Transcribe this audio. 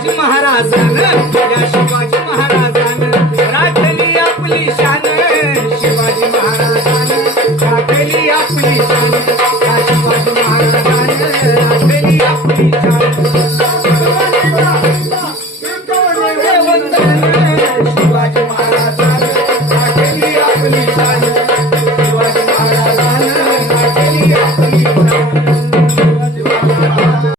शिवाजी महाराजानं या शिवाजी महाराजानं राखली आपली शान शिवाजी महाराजानं राखली आपली शान या शिवाजी महाराजानं राखली आपली शान शिवाजी महाराजानं राखली आपली शान